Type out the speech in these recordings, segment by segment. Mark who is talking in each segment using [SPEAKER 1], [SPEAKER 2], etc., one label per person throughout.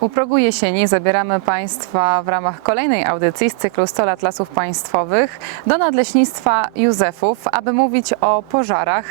[SPEAKER 1] U progu jesieni zabieramy Państwa w ramach kolejnej audycji z cyklu 100 lat lasów państwowych do nadleśnictwa Józefów, aby mówić o pożarach.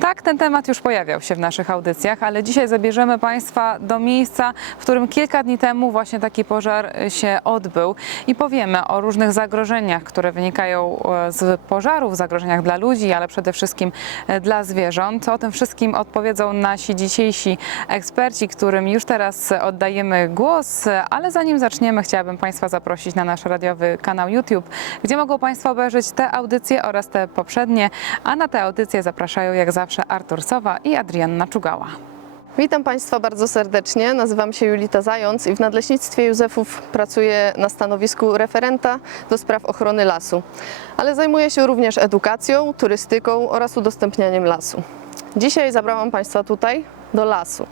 [SPEAKER 1] Tak, ten temat już pojawiał się w naszych audycjach, ale dzisiaj zabierzemy Państwa do miejsca, w którym kilka dni temu właśnie taki pożar się odbył i powiemy o różnych zagrożeniach, które wynikają e, z pożarów, zagrożeniach dla ludzi, ale przede wszystkim e, dla zwierząt. O tym wszystkim odpowiedzą nasi dzisiejsi eksperci, którym już teraz oddajemy głos, ale zanim zaczniemy, chciałabym Państwa zaprosić na nasz radiowy kanał YouTube, gdzie mogą Państwo obejrzeć te audycje oraz te poprzednie, a na te audycje zapraszają jak zawsze Artur Sowa i Adrianna Czugała.
[SPEAKER 2] Witam Państwa bardzo serdecznie. Nazywam się Julita Zając i w Nadleśnictwie Józefów pracuję na stanowisku referenta do spraw ochrony lasu. Ale zajmuję się również edukacją, turystyką oraz udostępnianiem lasu. Dzisiaj zabrałam Państwa tutaj do lasu,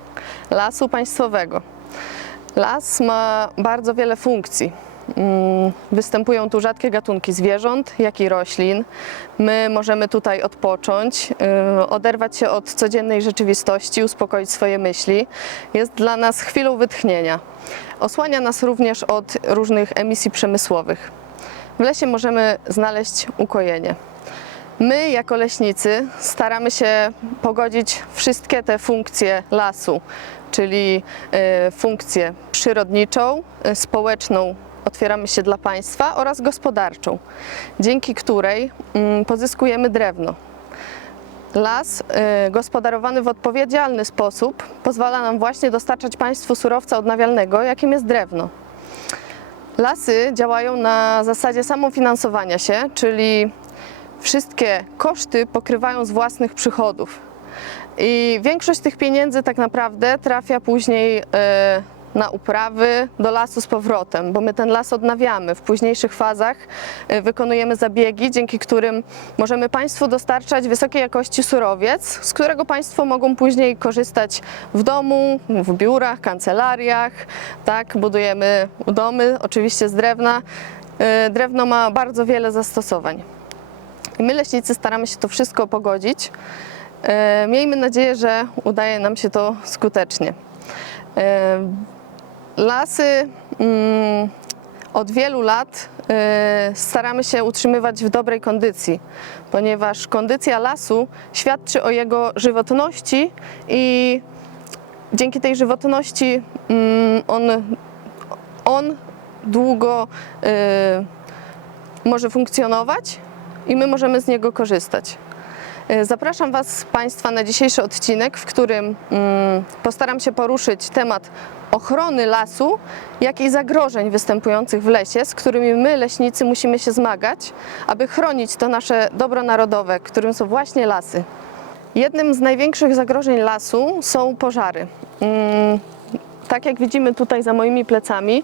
[SPEAKER 2] lasu państwowego. Las ma bardzo wiele funkcji. Mm, Występują tu rzadkie gatunki zwierząt, jak i roślin. My możemy tutaj odpocząć, y, oderwać się od codziennej rzeczywistości, uspokoić swoje myśli. Jest dla nas chwilą wytchnienia. Osłania nas również od różnych emisji przemysłowych. W lesie możemy znaleźć ukojenie. My, jako leśnicy, staramy się pogodzić wszystkie te funkcje lasu, czyli e, funkcję przyrodniczą, e, społeczną, otwieramy się dla państwa oraz gospodarczą, dzięki której mm, pozyskujemy drewno. Las e, gospodarowany w odpowiedzialny sposób pozwala nam właśnie dostarczać państwu surowca odnawialnego, jakim jest drewno. Lasy działają na zasadzie samofinansowania się, czyli wszystkie koszty pokrywają z własnych przychodów. I większość tych pieniędzy tak naprawdę trafia później e, na uprawy do lasu z powrotem, bo my ten las odnawiamy. W późniejszych fazach e, wykonujemy zabiegi, dzięki którym możemy Państwu dostarczać wysokiej jakości surowiec, z którego Państwo mogą później korzystać w domu, w biurach, kancelariach. Tak, budujemy domy, oczywiście z drewna. E, Drewno ma bardzo wiele zastosowań. I my, leśnicy, staramy się to wszystko pogodzić. E, Miejmy nadzieję, że udaje nam się to skutecznie. E, Lasy mm, od wielu lat e, staramy się utrzymywać w dobrej kondycji, ponieważ kondycja lasu świadczy o jego żywotności i dzięki tej żywotności mm, on, on długo może funkcjonować i my możemy z niego korzystać. E, Zapraszam Was Państwa na dzisiejszy odcinek, w którym mm, postaram się poruszyć temat ochrony lasu, jak i zagrożeń występujących w lesie, z którymi my, leśnicy, musimy się zmagać, aby chronić to nasze dobro narodowe, którym są właśnie lasy. Jednym z największych zagrożeń lasu są pożary. Mm, tak jak widzimy tutaj za moimi plecami,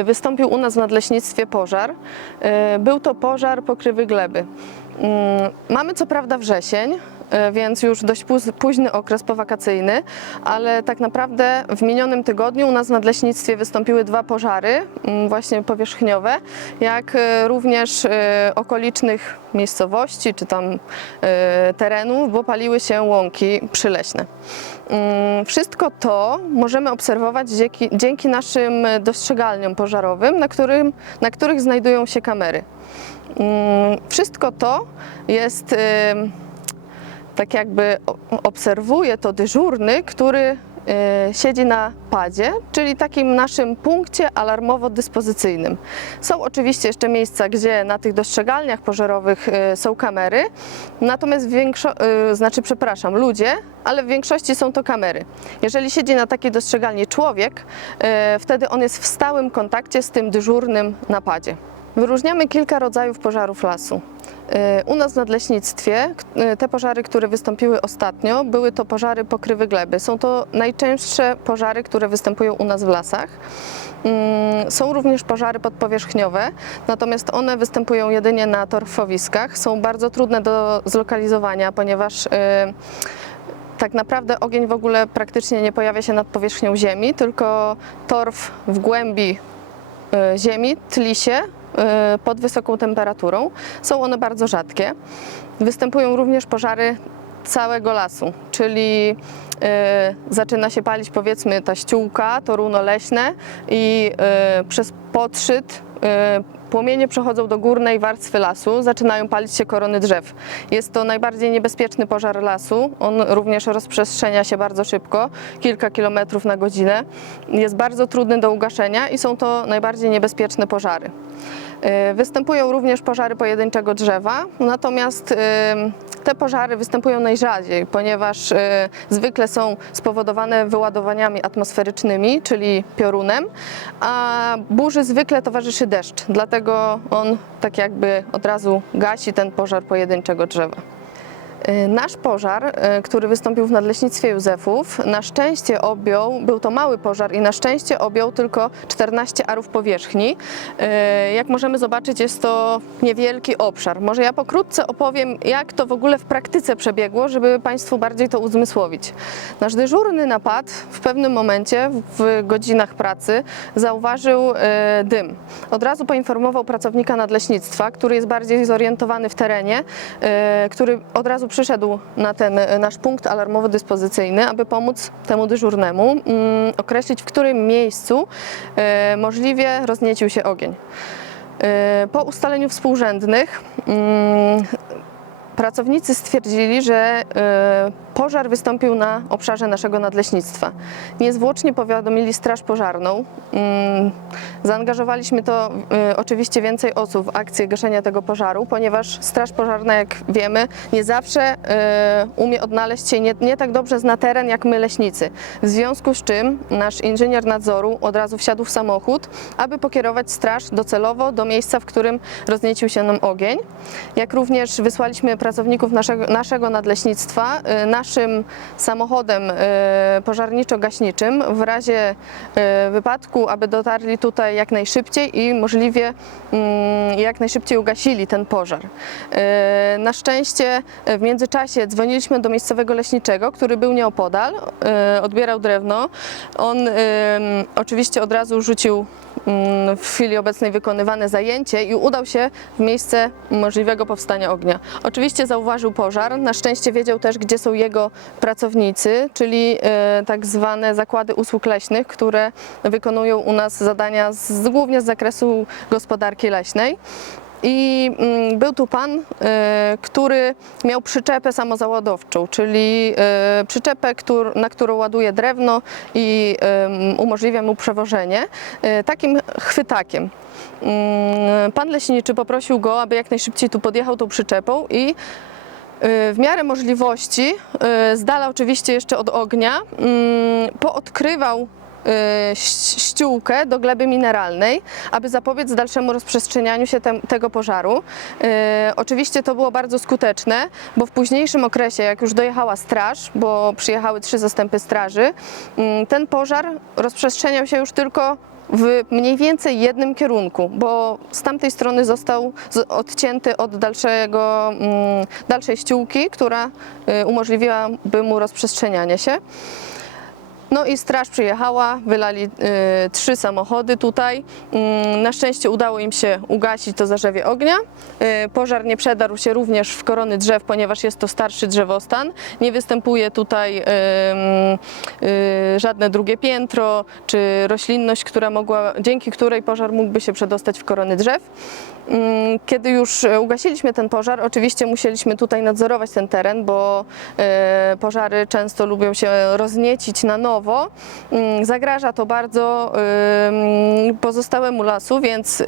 [SPEAKER 2] y, wystąpił u nas w nadleśnictwie pożar. Y, Był to pożar pokrywy gleby. Mm, Mamy co prawda wrzesień, y, więc już dość późny okres powakacyjny, ale tak naprawdę w minionym tygodniu u nas w nadleśnictwie wystąpiły dwa pożary, mm, właśnie powierzchniowe, jak y, również y, okolicznych miejscowości czy tam terenów, bo paliły się łąki przyleśne. Mm, Wszystko to możemy obserwować dzięki, dzięki naszym dostrzegalniom pożarowym, na, którym, na których znajdują się kamery. Mm, Wszystko to jest ym, tak jakby obserwuje to dyżurny, który y, siedzi na padzie, czyli takim naszym punkcie alarmowo-dyspozycyjnym. Są oczywiście jeszcze miejsca, gdzie na tych dostrzegalniach pożarowych y, są kamery, natomiast y, znaczy przepraszam, ludzie, ale w większości są to kamery. Jeżeli siedzi na takiej dostrzegalni człowiek, y, wtedy on jest w stałym kontakcie z tym dyżurnym napadzie. Wyróżniamy kilka rodzajów pożarów lasu. Y, U nas w nadleśnictwie y, te pożary, które wystąpiły ostatnio, były to pożary pokrywy gleby. Są to najczęstsze pożary, które występują u nas w lasach. Mm, Są również pożary podpowierzchniowe, natomiast one występują jedynie na torfowiskach. Są bardzo trudne do zlokalizowania, ponieważ y, tak naprawdę ogień w ogóle praktycznie nie pojawia się nad powierzchnią ziemi, tylko torf w głębi ziemi tli się pod wysoką temperaturą. Są one bardzo rzadkie. Występują również pożary całego lasu, czyli e, zaczyna się palić powiedzmy ta ściółka, to runo leśne i e, przez podszyt płomienie przechodzą do górnej warstwy lasu, zaczynają palić się korony drzew. Jest to najbardziej niebezpieczny pożar lasu. On również rozprzestrzenia się bardzo szybko, kilka kilometrów na godzinę. Jest bardzo trudny do ugaszenia i są to najbardziej niebezpieczne pożary. E, Występują również pożary pojedynczego drzewa, natomiast e, te pożary występują najrzadziej, ponieważ e, zwykle są spowodowane wyładowaniami atmosferycznymi, czyli piorunem, a burzy zwykle towarzyszy deszcz, dlatego on tak jakby od razu gasi ten pożar pojedynczego drzewa. Y, Nasz pożar, y, który wystąpił w Nadleśnictwie Józefów, na szczęście objął, był to mały pożar i na szczęście objął tylko 14 arów powierzchni. Y, Jak możemy zobaczyć, jest to niewielki obszar. Może ja pokrótce opowiem, jak to w ogóle w praktyce przebiegło, żeby Państwu bardziej to uzmysłowić. Nasz dyżurny napad w pewnym momencie, w godzinach pracy, zauważył dym. Od razu poinformował pracownika nadleśnictwa, który jest bardziej zorientowany w terenie, który od razu przyszedł na ten y, nasz punkt alarmowo-dyspozycyjny, aby pomóc temu dyżurnemu mm, określić, w którym miejscu y, możliwie rozniecił się ogień. Y, Po ustaleniu współrzędnych mm, pracownicy stwierdzili, że y, pożar wystąpił na obszarze naszego nadleśnictwa. Niezwłocznie powiadomili Straż Pożarną. Mm, Zaangażowaliśmy to y, oczywiście więcej osób w akcję gaszenia tego pożaru, ponieważ Straż Pożarna, jak wiemy, nie zawsze y, umie odnaleźć się, nie, nie tak dobrze zna teren jak my leśnicy. W związku z czym nasz inżynier nadzoru od razu wsiadł w samochód, aby pokierować straż docelowo do miejsca, w którym rozniecił się nam ogień. Jak również wysłaliśmy pracowników naszego, naszego nadleśnictwa y, naszym samochodem y, pożarniczo-gaśniczym w razie y, wypadku, aby dotarli tutaj jak najszybciej i możliwie mm, jak najszybciej ugasili ten pożar. Na szczęście w międzyczasie dzwoniliśmy do miejscowego leśniczego, który był nieopodal, odbierał drewno. On oczywiście od razu rzucił w chwili obecnej wykonywane zajęcie i udał się w miejsce możliwego powstania ognia. Oczywiście zauważył pożar, na szczęście wiedział też, gdzie są jego pracownicy, czyli e, tak zwane zakłady usług leśnych, które wykonują u nas zadania z, głównie z zakresu gospodarki leśnej. I mm, był tu pan, e, który miał przyczepę samozaładowczą, czyli e, przyczepę, na którą ładuje drewno i umożliwia mu przewożenie e, takim chwytakiem. Mm, Pan leśniczy poprosił go, aby jak najszybciej tu podjechał tą przyczepą i y, w miarę możliwości, y, z dala oczywiście jeszcze od ognia, mm, poodkrywał y, ściółkę do gleby mineralnej, aby zapobiec dalszemu rozprzestrzenianiu się tem, tego pożaru. Y, Oczywiście to było bardzo skuteczne, bo w późniejszym okresie, jak już dojechała straż, bo przyjechały trzy zastępy straży, mm, ten pożar rozprzestrzeniał się już tylko w mniej więcej jednym kierunku, bo z tamtej strony został odcięty od dalszego, mm, dalszej ściółki, która y, umożliwiłaby mu rozprzestrzenianie się. No i straż przyjechała, wylali y, trzy samochody tutaj. Mm, na szczęście udało im się ugasić to zarzewie ognia. Y, pożar nie przedarł się również w korony drzew, ponieważ jest to starszy drzewostan. Nie występuje tutaj y, y, żadne drugie piętro czy roślinność, która mogła, dzięki której pożar mógłby się przedostać w korony drzew. Mm, Kiedy już ugasiliśmy ten pożar, oczywiście musieliśmy tutaj nadzorować ten teren, bo e, pożary często lubią się rozniecić na nowo. Mm, Zagraża to bardzo em, pozostałemu lasu, więc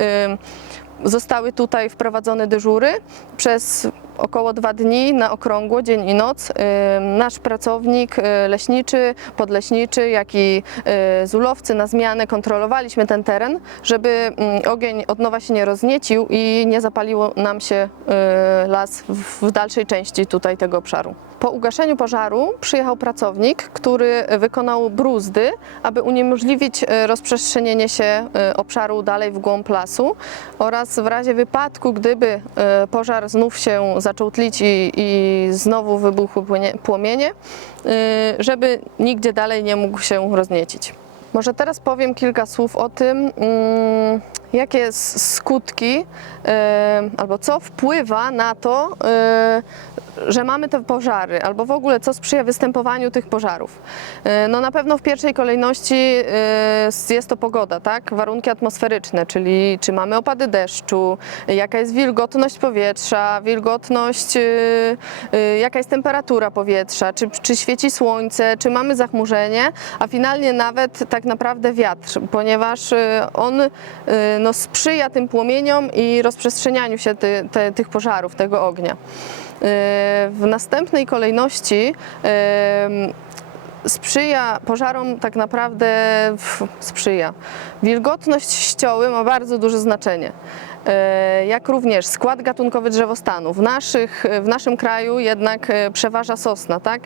[SPEAKER 2] zostały tutaj wprowadzone dyżury przez około dwa dni na okrągło, dzień i noc. Nasz pracownik e, leśniczy, podleśniczy, jak i e, zulowcy na zmianę kontrolowaliśmy ten teren, żeby mm, ogień od nowa się nie rozniecił i nie zapaliło nam się e, las w dalszej części tutaj tego obszaru. Po ugaszeniu pożaru przyjechał pracownik, który wykonał bruzdy, aby uniemożliwić rozprzestrzenienie się obszaru dalej w głąb lasu oraz w razie wypadku, gdyby pożar znów się zaczął tlić i, i znowu wybuchły płomienie, e, żeby nigdzie dalej nie mógł się rozniecić. Może teraz powiem kilka słów o tym, mm, jakie skutki e, albo co wpływa na to, e, że mamy te pożary, albo w ogóle co sprzyja występowaniu tych pożarów? E, No na pewno w pierwszej kolejności jest to pogoda, tak? Warunki atmosferyczne, czyli czy mamy opady deszczu, jaka jest wilgotność powietrza, wilgotność, jaka jest temperatura powietrza, czy, czy świeci słońce, czy mamy zachmurzenie, a finalnie nawet tak naprawdę wiatr, ponieważ e, on e, no, sprzyja tym płomieniom i rozprzestrzenianiu się ty, te, tych pożarów, tego ognia. E, W następnej kolejności sprzyja pożarom tak naprawdę sprzyja. Wilgotność ścioły ma bardzo duże znaczenie. E, Jak również skład gatunkowy drzewostanu. W, naszych, w naszym kraju jednak e, przeważa sosna, tak?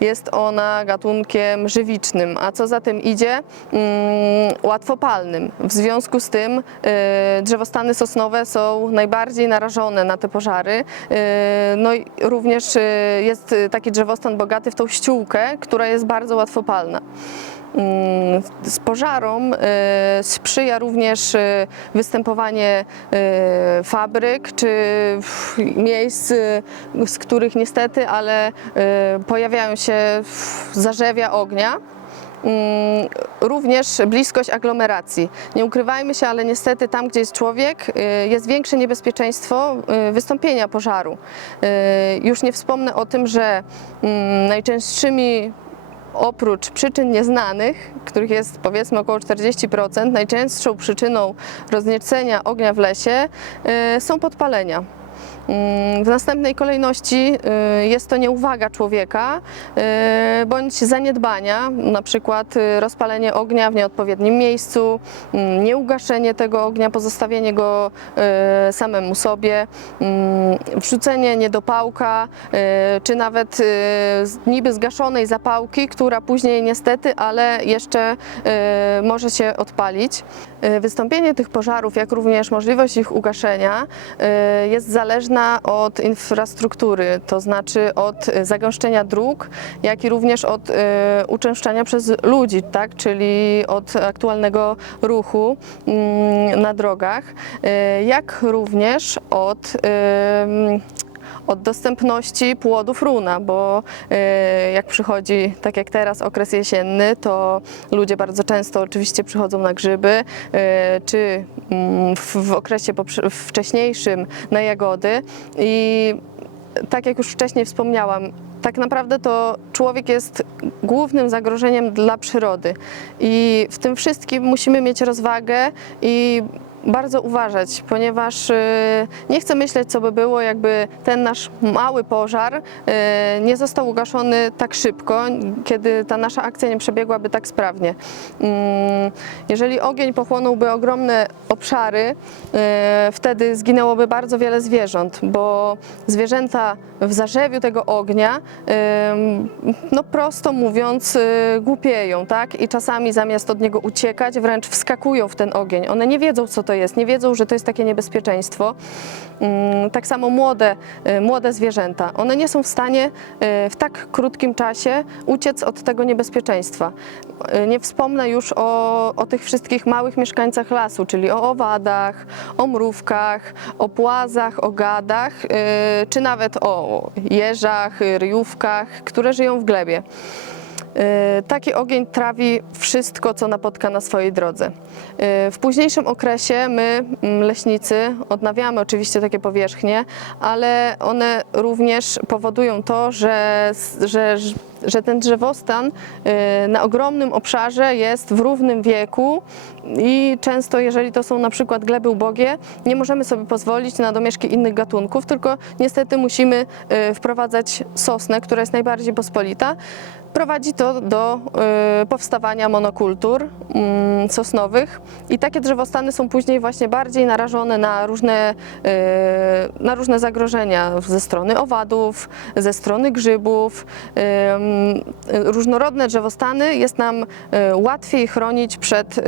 [SPEAKER 2] Jest ona gatunkiem żywicznym, a co za tym idzie, mm, łatwopalnym. W związku z tym e, drzewostany sosnowe są najbardziej narażone na te pożary. No i również jest taki drzewostan bogaty w tą ściółkę, która jest bardzo łatwopalna. Mm, Z pożarom e, sprzyja również e, występowanie e, fabryk czy miejsc, z których niestety, ale pojawiają się zarzewia ognia. Mm, Również bliskość aglomeracji. Nie ukrywajmy się, ale niestety tam, gdzie jest człowiek, y, jest większe niebezpieczeństwo y, wystąpienia pożaru. Y, Już nie wspomnę o tym, że mm, najczęstszymi oprócz przyczyn nieznanych, których jest powiedzmy około 40%, najczęstszą przyczyną rozniecenia ognia w lesie y, są podpalenia. Mm, W następnej kolejności y, jest to nieuwaga człowieka y, bądź zaniedbania, na przykład y, rozpalenie ognia w nieodpowiednim miejscu, mm, nieugaszenie tego ognia, pozostawienie go samemu sobie, mm, wrzucenie niedopałka, czy nawet niby zgaszonej zapałki, która później niestety, ale jeszcze może się odpalić. Wystąpienie tych pożarów, jak również możliwość ich ugaszenia jest od infrastruktury, to znaczy od y, zagęszczenia dróg, jak i również od y, uczęszczania przez ludzi, tak? czyli od aktualnego ruchu mm, na drogach, y, jak również od ym, od dostępności płodów runa, bo y, jak przychodzi, tak jak teraz, okres jesienny, to ludzie bardzo często oczywiście przychodzą na grzyby, y, czy mm, w, okresie wcześniejszym na jagody. I tak jak już wcześniej wspomniałam, tak naprawdę to człowiek jest głównym zagrożeniem dla przyrody. I w tym wszystkim musimy mieć rozwagę i bardzo uważać, ponieważ y, nie chcę myśleć, co by było, jakby ten nasz mały pożar y, nie został ugaszony tak szybko, kiedy ta nasza akcja nie przebiegłaby tak sprawnie. Mm, Jeżeli ogień pochłonąłby ogromne obszary, y, wtedy zginęłoby bardzo wiele zwierząt, bo zwierzęta w zarzewiu tego ognia, no prosto mówiąc, głupieją, tak? I czasami zamiast od niego uciekać, wręcz wskakują w ten ogień. One nie wiedzą, co to jest, nie wiedzą, że to jest takie niebezpieczeństwo. Ym, Tak samo młode, y, młode zwierzęta. One nie są w stanie y, w tak krótkim czasie uciec od tego niebezpieczeństwa. Y, Nie wspomnę już o, o tych wszystkich małych mieszkańcach lasu, czyli o owadach, o mrówkach, o płazach, o gadach, czy nawet o jeżach, ryjówkach, które żyją w glebie. Y, Taki ogień trawi wszystko, co napotka na swojej drodze. Y, W późniejszym okresie my, mm, leśnicy, odnawiamy oczywiście takie powierzchnie, ale one również powodują to, że, że, że ten drzewostan y, na ogromnym obszarze jest w równym wieku i często, jeżeli to są na przykład gleby ubogie, nie możemy sobie pozwolić na domieszki innych gatunków, tylko niestety musimy y, wprowadzać sosnę, która jest najbardziej pospolita. Prowadzi to do y, powstawania monokultur mm, sosnowych i takie drzewostany są później właśnie bardziej narażone na różne, y, na różne zagrożenia ze strony owadów, ze strony grzybów. Różnorodne drzewostany jest nam łatwiej chronić przed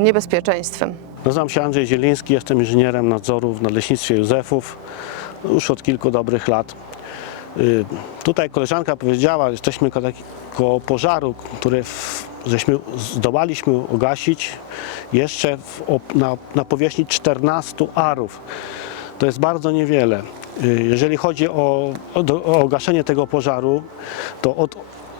[SPEAKER 2] niebezpieczeństwem.
[SPEAKER 3] Nazywam się Andrzej Zieliński, jestem inżynierem nadzoru w Nadleśnictwie Józefów już od kilku dobrych lat. Y, Tutaj koleżanka powiedziała, jesteśmy koło pożaru, który żeśmy zdołaliśmy ugasić jeszcze w, na, na powierzchni 14 arów. to jest bardzo niewiele. Y, Jeżeli chodzi o, o, o tego pożaru, to od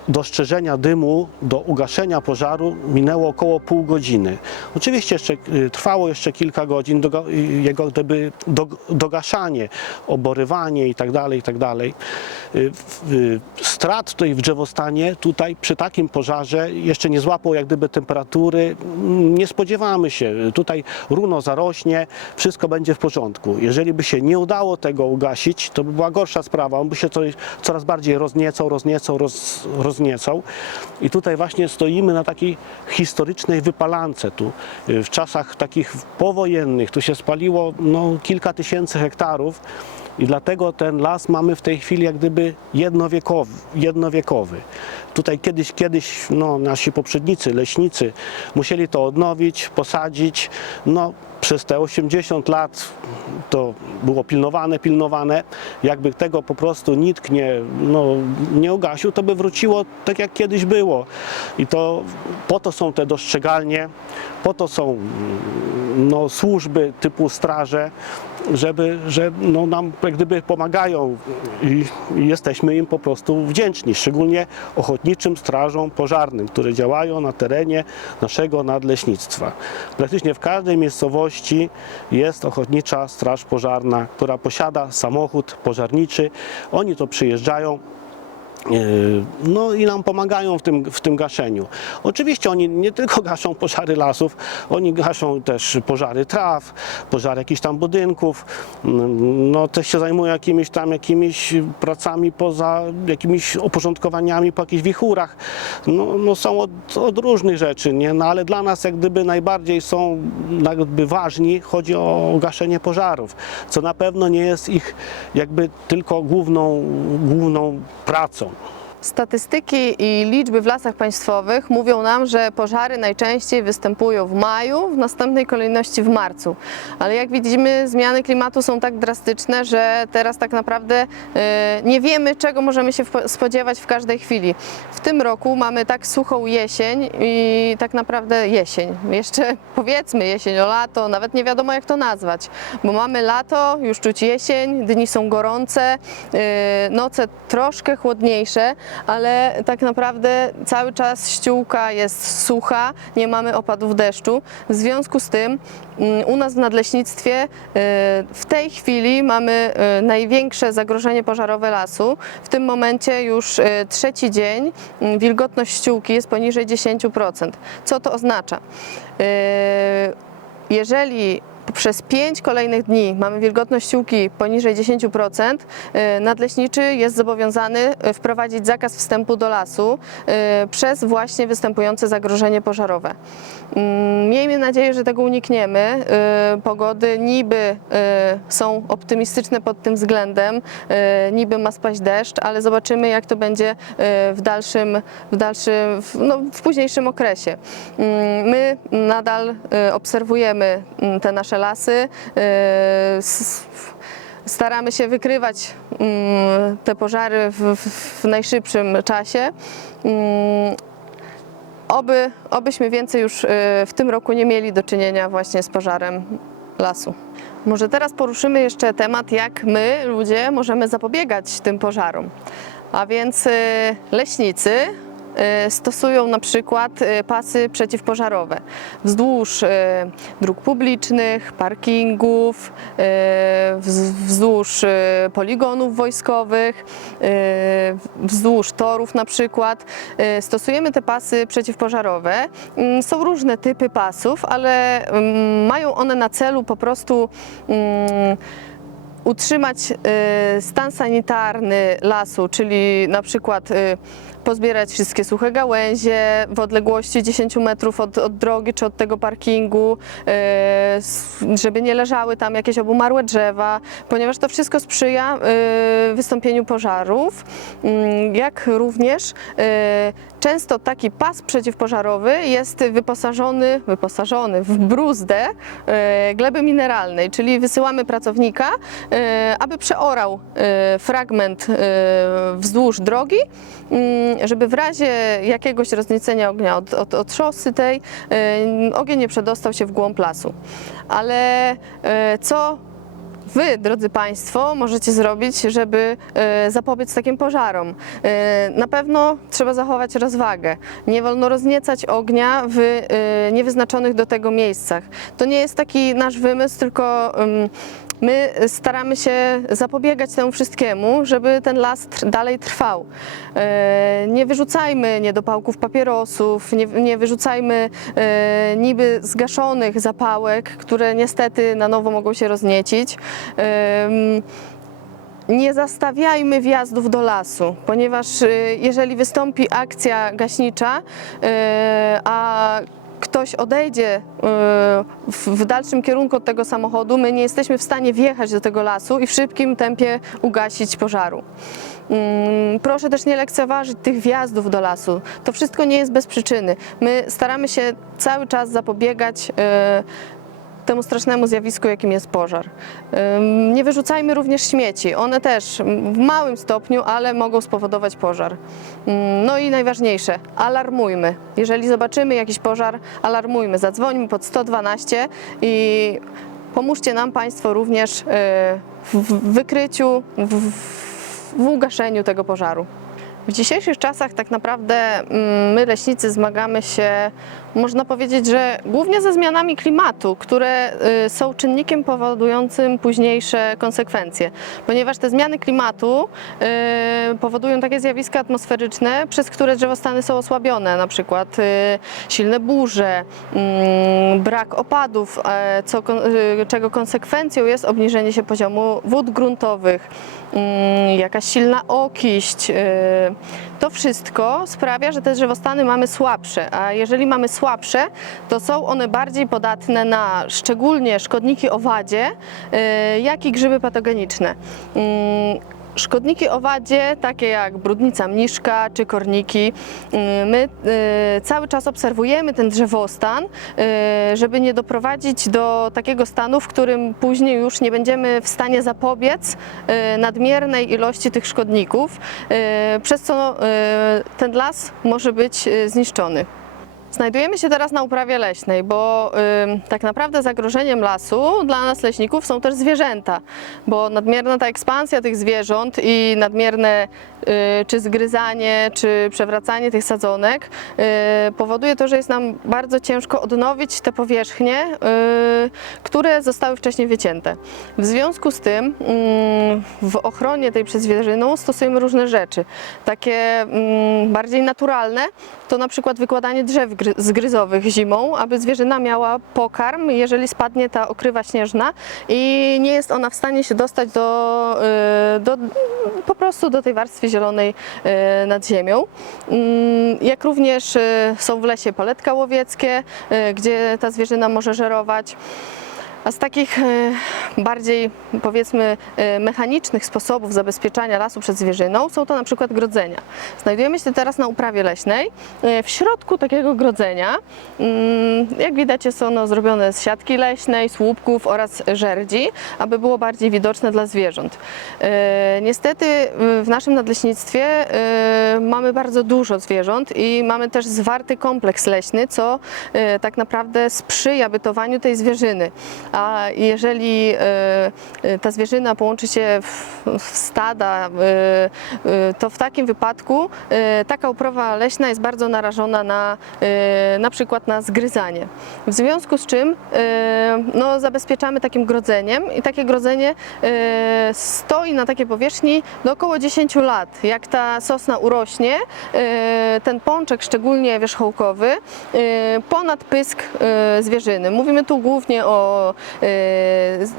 [SPEAKER 3] dostrzeżenia dymu do ugaszenia pożaru minęło około pół godziny. Oczywiście jeszcze y, trwało jeszcze kilka godzin do, jego gdyby do, dogaszanie, oborywanie i tak dalej, i tak. Y, y, Strat tutaj w drzewostanie, tutaj przy takim pożarze jeszcze nie złapał jak gdyby temperatury, nie spodziewamy się. Tutaj runo zarośnie, wszystko będzie w porządku. Jeżeli by się nie udało tego ugasić, to by była gorsza sprawa. On by się coś, coraz bardziej rozniecał, rozniecał, roz, I tutaj właśnie stoimy na takiej historycznej wypalance tu. Y, W czasach takich powojennych tu się spaliło no, kilka tysięcy hektarów. I dlatego ten las mamy w tej chwili jak gdyby jednowiekowy. jednowiekowy. Tutaj kiedyś, kiedyś no, nasi poprzednicy, leśnicy musieli to odnowić, posadzić. No, przez te 80 lat to było pilnowane, pilnowane. Jakby tego po prostu nikt nie, no, nie ugasił, to by wróciło tak jak kiedyś było. I to po to są te dostrzegalnie, po to są no, służby typu straże, żeby, że no, nam jak gdyby pomagają i, i jesteśmy im po prostu wdzięczni, szczególnie ochotniczym strażom pożarnym, które działają na terenie naszego nadleśnictwa. Praktycznie w każdej miejscowości jest ochotnicza straż pożarna, która posiada samochód pożarniczy. Oni to przyjeżdżają, No i nam pomagają w tym, w tym gaszeniu. Oczywiście oni nie tylko gaszą pożary lasów, oni gaszą też pożary traw, pożary jakichś tam budynków, Mm, no też się zajmują jakimiś tam jakimiś pracami poza jakimiś oporządkowaniami po jakichś wichurach. No, no są od, od różnych rzeczy, nie? No ale dla nas jak gdyby najbardziej są jakby ważni, chodzi o gaszenie pożarów, co na pewno nie jest ich jakby tylko główną, główną pracą. one.
[SPEAKER 2] Statystyki i liczby w lasach państwowych mówią nam, że pożary najczęściej występują w maju, w następnej kolejności w marcu. Ale jak widzimy, zmiany klimatu są tak drastyczne, że teraz tak naprawdę e, nie wiemy, czego możemy się spodziewać w każdej chwili. W tym roku mamy tak suchą jesień i tak naprawdę jesień. Jeszcze powiedzmy jesień o lato, nawet nie wiadomo jak to nazwać, bo mamy lato, już czuć jesień, dni są gorące, e, noce troszkę chłodniejsze, ale tak naprawdę cały czas ściółka jest sucha, nie mamy opadów deszczu. W związku z tym mm, u nas w nadleśnictwie e, w tej chwili mamy e, największe zagrożenie pożarowe lasu. W tym momencie już e, trzeci dzień mm, wilgotność ściółki jest poniżej 10%. Co to oznacza? Jeżeli przez 5 kolejnych dni mamy wilgotność ściółki poniżej 10%, y, nadleśniczy jest zobowiązany y, wprowadzić zakaz wstępu do lasu y, przez właśnie występujące zagrożenie pożarowe. Mm, Miejmy nadzieję, że tego unikniemy. Pogody niby są optymistyczne pod tym względem, niby ma spaść deszcz, ale zobaczymy jak to będzie w dalszym, w dalszym, no, w późniejszym okresie. Mm, My nadal obserwujemy mm, te nasze lasy. y, Staramy się wykrywać mm, te pożary w, najszybszym czasie. Mm, Oby, obyśmy więcej już y, w tym roku nie mieli do czynienia właśnie z pożarem lasu. Może teraz poruszymy jeszcze temat, jak my, ludzie, możemy zapobiegać tym pożarom. A więc y, leśnicy stosują na przykład y, pasy przeciwpożarowe wzdłuż y, dróg publicznych, parkingów, y, wz- wzdłuż y, poligonów wojskowych, y, wzdłuż torów na przykład. Y, Stosujemy te pasy przeciwpożarowe. Mm, Są różne typy pasów, ale mm, mają one na celu po prostu mm, utrzymać y, stan sanitarny lasu, czyli na przykład y, pozbierać wszystkie suche gałęzie w odległości 10 metrów od, od drogi czy od tego parkingu, s- żeby nie leżały tam jakieś obumarłe drzewa, ponieważ to wszystko sprzyja y, wystąpieniu pożarów, Mm, jak również y, często taki pas przeciwpożarowy jest wyposażony, wyposażony w bruzdę gleby mineralnej, czyli wysyłamy pracownika, aby przeorał fragment wzdłuż drogi, mm, żeby w razie jakiegoś rozniecenia ognia od, od, od szosy tej y, ogień nie przedostał się w głąb lasu. Ale y, co Wy, drodzy Państwo, możecie zrobić, żeby e, zapobiec takim pożarom? Na pewno trzeba zachować rozwagę. Nie wolno rozniecać ognia w niewyznaczonych do tego miejscach. To nie jest taki nasz wymysł, tylko my staramy się zapobiegać temu wszystkiemu, żeby ten las dalej trwał. E, Nie wyrzucajmy niedopałków papierosów, nie, nie wyrzucajmy e, niby zgaszonych zapałek, które niestety na nowo mogą się rozniecić. Em, nie zastawiajmy wjazdów do lasu, ponieważ jeżeli wystąpi akcja gaśnicza, a ktoś odejdzie y, w, dalszym kierunku od tego samochodu, my nie jesteśmy w stanie wjechać do tego lasu i w szybkim tempie ugasić pożaru. Mm, Proszę też nie lekceważyć tych wjazdów do lasu. To wszystko nie jest bez przyczyny. My staramy się cały czas zapobiegać y, temu strasznemu zjawisku, jakim jest pożar. Nie wyrzucajmy również śmieci. One też w małym stopniu, ale mogą spowodować pożar. No i najważniejsze, alarmujmy. Jeżeli zobaczymy jakiś pożar, alarmujmy. Zadzwońmy pod 112 i pomóżcie nam Państwo również y, w wykryciu, w, w ugaszeniu tego pożaru. W dzisiejszych czasach tak naprawdę mm, my leśnicy zmagamy się, można powiedzieć, że głównie ze zmianami klimatu, które y, są czynnikiem powodującym późniejsze konsekwencje, ponieważ te zmiany klimatu y, powodują takie zjawiska atmosferyczne, przez które drzewostany są osłabione, na przykład y, silne burze, mm, brak opadów, e, co, czego konsekwencją jest obniżenie się poziomu wód gruntowych, mm, jakaś silna okiść. To wszystko sprawia, że te drzewostany mamy słabsze, a jeżeli mamy słabsze, to są one bardziej podatne na szczególnie szkodniki owadzie, y, jak i grzyby patogeniczne. Mm, Szkodniki owadzie, takie jak brudnica mniszka czy korniki, y, my y, cały czas obserwujemy ten drzewostan, żeby nie doprowadzić do takiego stanu, w którym później już nie będziemy w stanie zapobiec nadmiernej ilości tych szkodników, przez co ten las może być zniszczony. Znajdujemy się teraz na uprawie leśnej, bo tak naprawdę zagrożeniem lasu dla nas leśników są też zwierzęta, bo nadmierna ta ekspansja tych zwierząt i nadmierne czy zgryzanie, czy przewracanie tych sadzonek y, powoduje to, że jest nam bardzo ciężko odnowić te powierzchnie, y, które zostały wcześniej wycięte. W związku z tym mm, w ochronie tej przed zwierzyną stosujemy różne rzeczy. Takie mm, bardziej naturalne to na przykład wykładanie drzew gry- zgryzowych zimą, aby zwierzyna miała pokarm, jeżeli spadnie ta okrywa śnieżna i nie jest ona w stanie się dostać do, y, do po prostu do tej warstwy zielonej y, nad ziemią. Mm, Jak również y, są w lesie poletka łowieckie, y, gdzie ta zwierzyna może żerować. A z takich e, bardziej powiedzmy e, mechanicznych sposobów zabezpieczania lasu przed zwierzyną są to na przykład grodzenia. Znajdujemy się teraz na uprawie leśnej. E, W środku takiego grodzenia, mm, jak widać jest ono zrobione z siatki leśnej, słupków oraz żerdzi, aby było bardziej widoczne dla zwierząt. Niestety w naszym nadleśnictwie mamy bardzo dużo zwierząt i mamy też zwarty kompleks leśny, co tak naprawdę sprzyja bytowaniu tej zwierzyny. A jeżeli e, e, ta zwierzyna połączy się w, stada, e, to w takim wypadku taka uprawa leśna jest bardzo narażona na na przykład na zgryzanie. W związku z czym no, zabezpieczamy takim grodzeniem i takie grodzenie stoi na takiej powierzchni do około 10 lat. Jak ta sosna urośnie, ten pączek, szczególnie wierzchołkowy, ponad pysk zwierzyny. Mówimy tu głównie o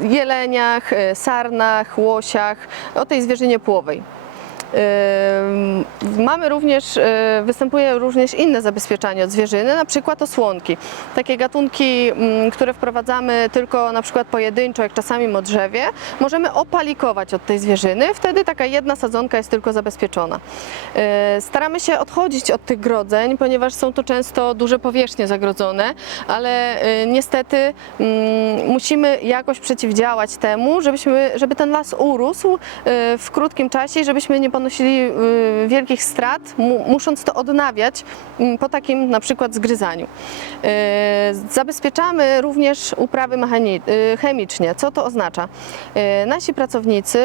[SPEAKER 2] jeleniach, e, sarnach, łosiach, o tej zwierzynie płowej. Mamy również, y, występuje również inne zabezpieczanie od zwierzyny, na przykład osłonki. Takie gatunki, mm, które wprowadzamy tylko na przykład pojedynczo, jak czasami modrzewie, możemy opalikować od tej zwierzyny, wtedy taka jedna sadzonka jest tylko zabezpieczona. Y, Staramy się odchodzić od tych grodzeń, ponieważ są to często duże powierzchnie zagrodzone, ale y, niestety mm, musimy jakoś przeciwdziałać temu, żebyśmy, żeby ten las urósł w krótkim czasie i żebyśmy nie ponosili y, wielkich strat, mu, musząc to odnawiać mm, po takim na przykład zgryzaniu. Y, Zabezpieczamy również uprawy y, chemicznie. Co to oznacza? Nasi pracownicy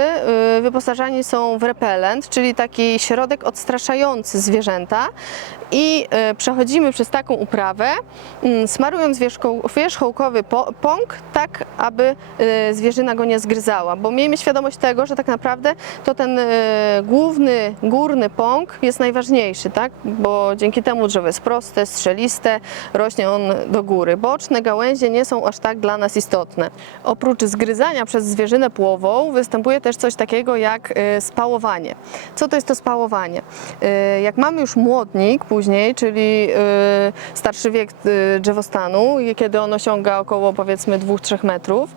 [SPEAKER 2] wyposażani są w repelent, czyli taki środek odstraszający zwierzęta i y, przechodzimy przez taką uprawę, mm, smarując wierzchoł- wierzchołkowy pąk, tak aby y, zwierzyna go nie zgryzała, bo miejmy świadomość tego, że tak naprawdę to ten y, główny, górny pąk jest najważniejszy, tak? bo dzięki temu drzewo jest proste, strzeliste, rośnie on do góry. Boczne gałęzie nie są aż tak dla nas istotne. Oprócz zgryzania przez zwierzynę płową występuje też coś takiego jak spałowanie. Co to jest to spałowanie? Jak mamy już młodnik później, czyli y, starszy wiek y, drzewostanu, kiedy on osiąga około powiedzmy 2-3 metrów,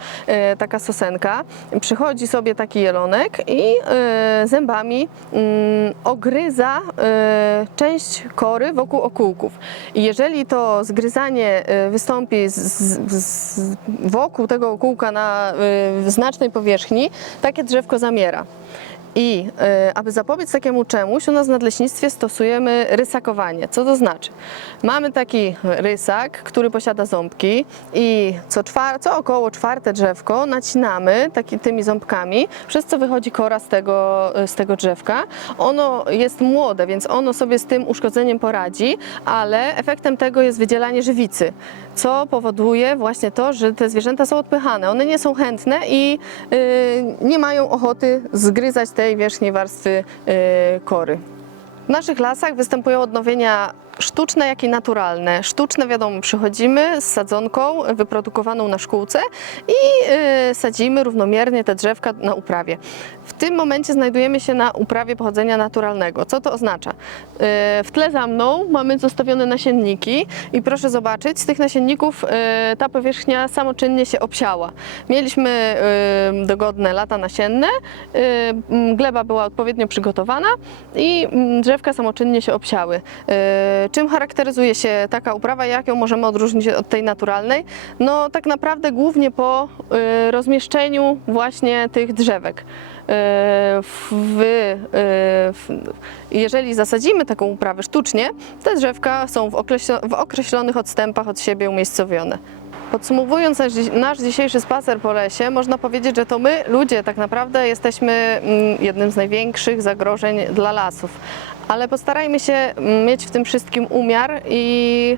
[SPEAKER 2] y, taka sosenka, przychodzi sobie taki jelonek i zębami mm, ogryza część kory wokół okółków. I jeżeli to zgryzanie wystąpi z, z, z, wokół tego okółka na znacznej powierzchni, takie drzewko zamiera. I y, aby zapobiec takiemu czemuś, u nas w nadleśnictwie stosujemy rysakowanie. Co to znaczy? Mamy taki rysak, który posiada ząbki i co, czwar- co około czwarte drzewko nacinamy taki, tymi ząbkami, przez co wychodzi kora z tego, z tego drzewka. Ono jest młode, więc ono sobie z tym uszkodzeniem poradzi, ale efektem tego jest wydzielanie żywicy, co powoduje właśnie to, że te zwierzęta są odpychane. One nie są chętne i y, nie mają ochoty zgryzać tej wierzchniej warstwy y, kory. W naszych lasach występują odnowienia sztuczne, jak i naturalne. Sztuczne, wiadomo, przychodzimy z sadzonką wyprodukowaną na szkółce i y, sadzimy równomiernie te drzewka na uprawie. W tym momencie znajdujemy się na uprawie pochodzenia naturalnego. Co to oznacza? Y, w tle za mną mamy zostawione nasienniki i proszę zobaczyć, z tych nasienników y, ta powierzchnia samoczynnie się obsiała. Mieliśmy dogodne lata nasienne, gleba była odpowiednio przygotowana i drzewka samoczynnie się obsiały. Czym charakteryzuje się taka uprawa, jak ją możemy odróżnić od tej naturalnej? No tak naprawdę głównie po y, rozmieszczeniu właśnie tych drzewek. Y, W, y, w, jeżeli zasadzimy taką uprawę sztucznie, te drzewka są w, określo- w określonych odstępach od siebie umiejscowione. Podsumowując nasz dzisiejszy spacer po lesie, można powiedzieć, że to my, ludzie, tak naprawdę jesteśmy mm, jednym z największych zagrożeń dla lasów. Ale postarajmy się mm, mieć w tym wszystkim umiar i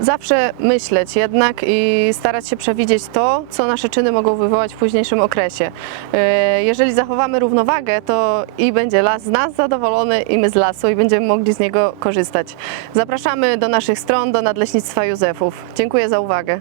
[SPEAKER 2] zawsze myśleć jednak i starać się przewidzieć to, co nasze czyny mogą wywołać w późniejszym okresie. E, Jeżeli zachowamy równowagę, to i będzie las z nas zadowolony, i my z lasu, i będziemy mogli z niego korzystać. Zapraszamy do naszych stron, do Nadleśnictwa Józefów. Dziękuję za uwagę.